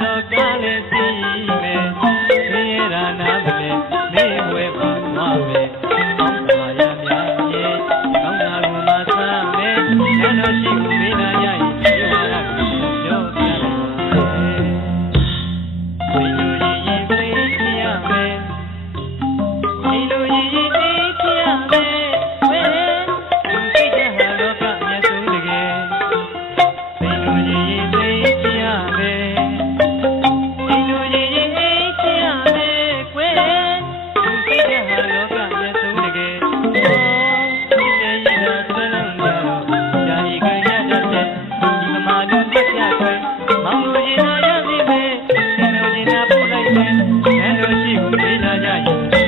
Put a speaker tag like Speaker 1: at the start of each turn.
Speaker 1: တော်ကလည်းသိမယ်ဆင်းရဲတာနာမလဲမေးဝဲပါသွားမယ်ကောင်းပါရမြတ်ရဲ့ကောင်းတာကိုမဆမ်းမယ်နန်းတော်ရှိကိုမေးနာရရင်ဒီဝါကပြောပြတယ်ဘယ်လိုရည်ရည်သိချရမယ်ဘယ်လိုရည်ရည်သိချရမယ်ဝဲသူစိတ်ချဟာလောကမြတ်ဆုံးတကယ်ဘယ်လိုရည် နဲ့နန်းတော်ရှိကိုပြေးလာကြရင်